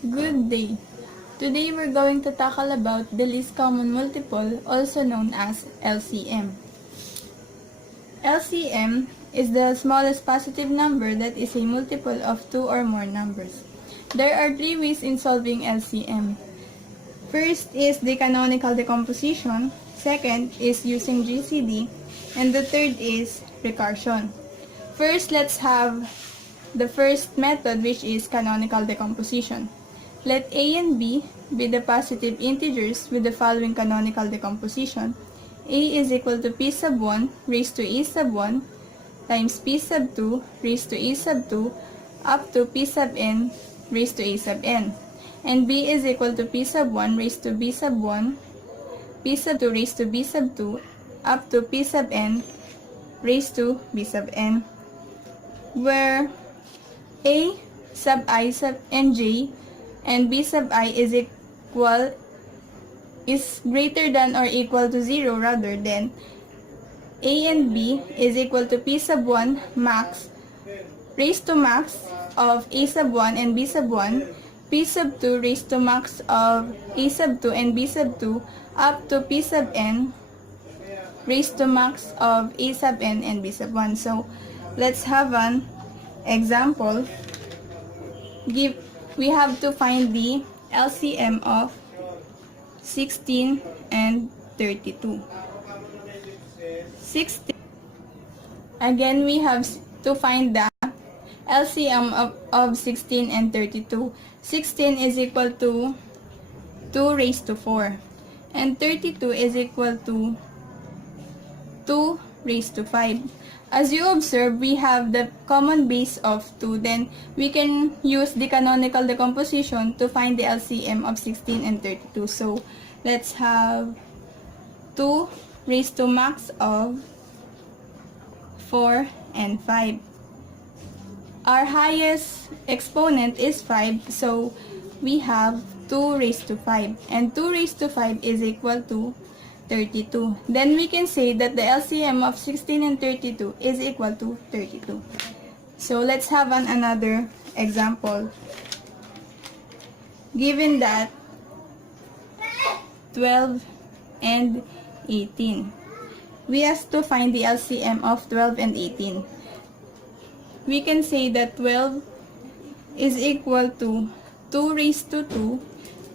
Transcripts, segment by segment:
Good day. Today we're going to tackle about the least common multiple, also known as LCM. LCM is the smallest positive number that is a multiple of two or more numbers. There are three ways in solving LCM. First is the canonical decomposition, second is using GCD, and the third is recursion. First, let's have the first method, which is canonical decomposition. Let A and B be the positive integers with the following canonical decomposition. A is equal to P sub 1 raised to A sub 1 times P sub 2 raised to A sub 2 up to P sub n raised to A sub n. And B is equal to P sub 1 raised to B sub 1, P sub 2 raised to B sub 2 up to P sub n raised to B sub n, where A sub I sub n j and B sub I is greater than or equal to 0 rather than A and B is equal to P sub 1 max raised to max of A sub 1 and B sub 1, P sub 2 raised to max of A sub 2 and B sub 2 up to P sub n raised to max of A sub n and B sub 1. So let's have an example. We have to find the LCM of 16 and 32. 16. Again, we have to find the LCM of 16 and 32. 16 is equal to 2 raised to 4. And 32 is equal to 2 raised to 5. As you observe, we have the common base of 2. Then, we can use the canonical decomposition to find the LCM of 16 and 32. So, let's have 2 raised to max of 4 and 5. Our highest exponent is 5, so we have 2 raised to 5. And 2 raised to 5 is equal to 32. Then we can say that the LCM of 16 and 32 is equal to 32. So let's have another example. Given that 12 and 18, we have to find the LCM of 12 and 18. We can say that 12 is equal to 2 raised to 2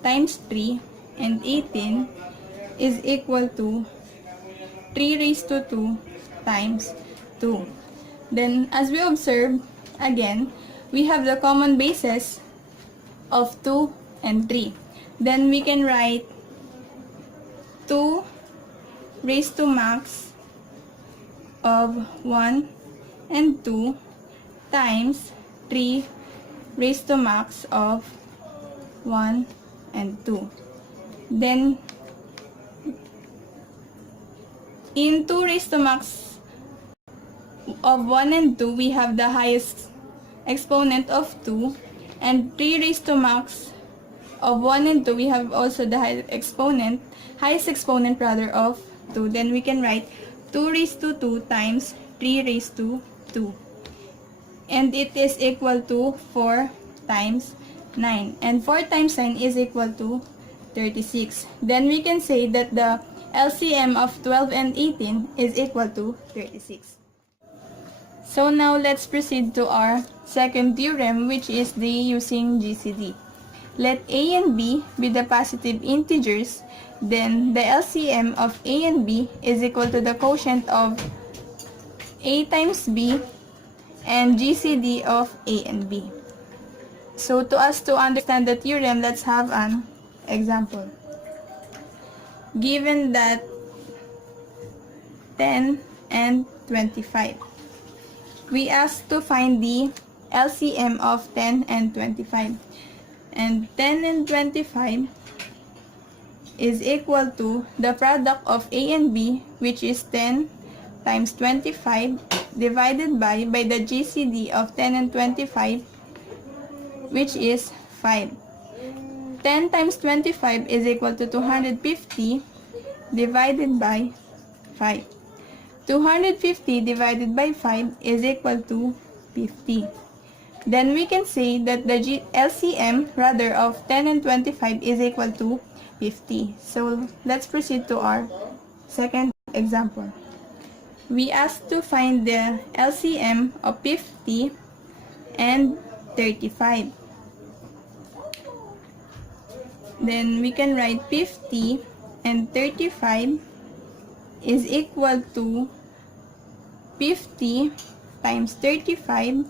times 3, and 18 is equal to 3 raised to 2 times 2. Then, as we observe, again, we have the common bases of 2 and 3. Then, we can write 2 raised to max of 1 and 2 times 3 raised to max of 1 and 2. Then, in 2 raised to max of 1 and 2, we have the highest exponent of 2. And 3 raised to max of 1 and 2, we have also the highest exponent of 2. Then we can write 2 raised to 2 times 3 raised to 2. And it is equal to 4 times 9. And 4 times 9 is equal to 36. Then we can say that the LCM of 12 and 18 is equal to 36. So now let's proceed to our second theorem, which is the using GCD. Let A and B be the positive integers, then the LCM of A and B is equal to the quotient of A times B and GCD of A and B. So to understand the theorem, let's have an example. Given that 10 and 25, we ask to find the LCM of 10 and 25. And 10 and 25 is equal to the product of A and B, which is 10 times 25 divided by the GCD of 10 and 25, which is 5. 10 times 25 is equal to 250 divided by 5. 250 divided by 5 is equal to 50. then we can say that the LCM rather of 10 and 25 is equal to 50. So let's proceed to our second example. We asked to find the LCM of 50 and 35. Then we can write 50 and 35 is equal to 50 times 35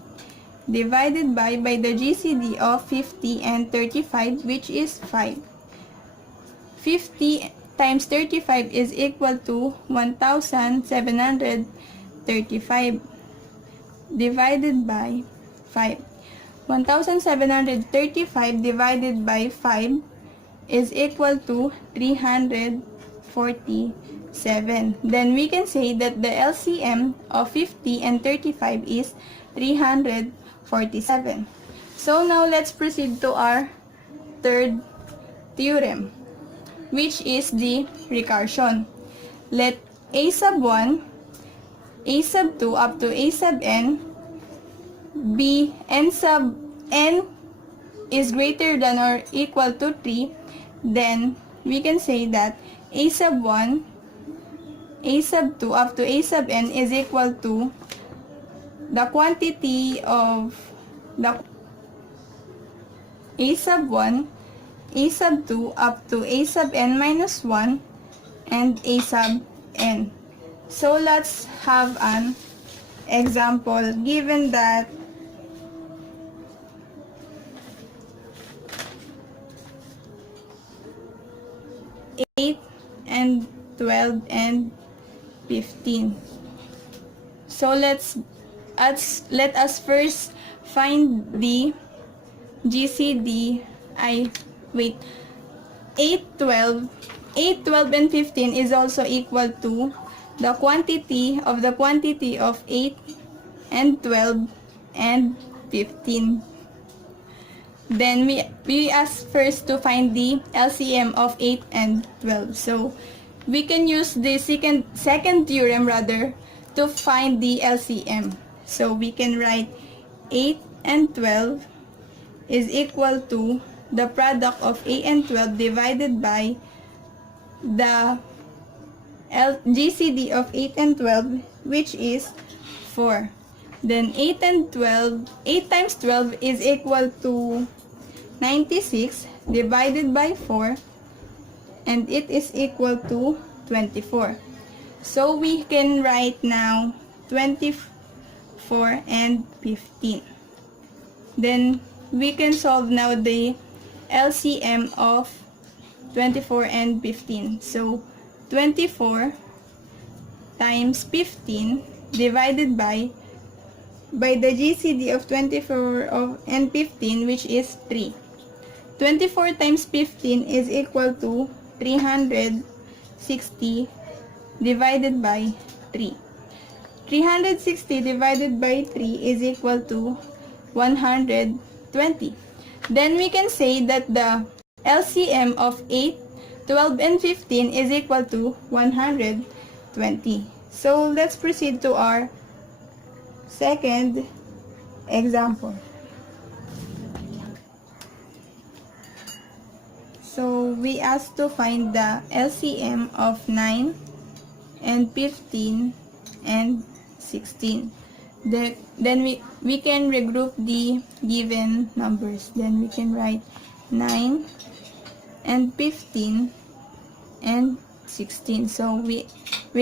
divided by the GCD of 50 and 35, which is 5. 50 times 35 is equal to 1,735 divided by 5. 1,735 divided by 5 is equal to 347. Then we can say that the LCM of 50 and 35 is 347. So now let's proceed to our third theorem, which is the recursion. Let a sub 1, a sub 2 up to a sub n be n sub n is greater than or equal to 3, then we can say that a sub 1, a sub 2 up to a sub n is equal to the quantity of the a sub 1, a sub 2 up to a sub n minus 1, and a sub n. So let's have an example. Given that and 12 and 15. So let us first find the GCD. 8, 12 and 15 is also equal to the quantity of 8 and 12 and 15. Then we ask first to find the LCM of 8 and 12. So we can use the second theorem rather to find the LCM. So we can write 8 and 12 is equal to the product of 8 and 12 divided by the GCD of 8 and 12, which is 4. Then 8 times 12 is equal to 96 divided by 4, and it is equal to 24. So we can write now 24 and 15. Then we can solve now the LCM of 24 and 15. So 24 times 15 divided by the GCD of 24 and 15, which is 3. 24 times 15 is equal to 360 divided by 3. 360 divided by 3 is equal to 120. Then we can say that the LCM of 8, 12, and 15 is equal to 120. So let's proceed to our second example. So we asked to find the LCM of 9 and 15 and 16. Then we can regroup the given numbers. Then we can write 9 and 15 and 16. So we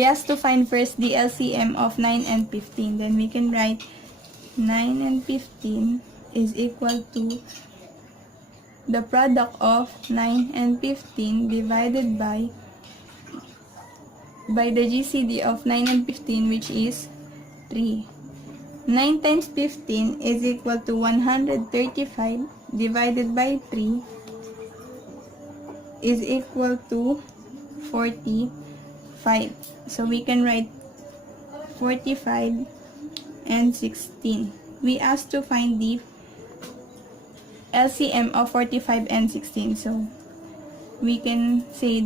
asked to find first the LCM of 9 and 15. Then we can write 9 and 15 is equal to the product of 9 and 15 divided by the GCD of 9 and 15, which is 3. 9 times 15 is equal to 135 divided by 3 is equal to 45. So we can write 45 and 16. We asked to find the LCM of 45 and 16. So we can say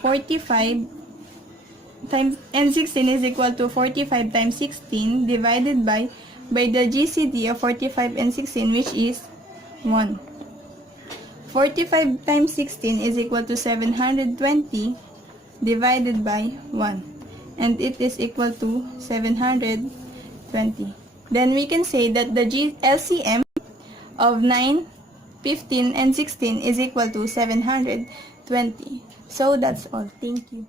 45 times and 16 is equal to 45 times 16 divided by by the GCD of 45 and 16, which is 1. 45 times 16 is equal to 720 divided by 1. And it is equal to 720. Then we can say that the LCM of 9, 15, and 16 is equal to 720. So that's all. Thank you.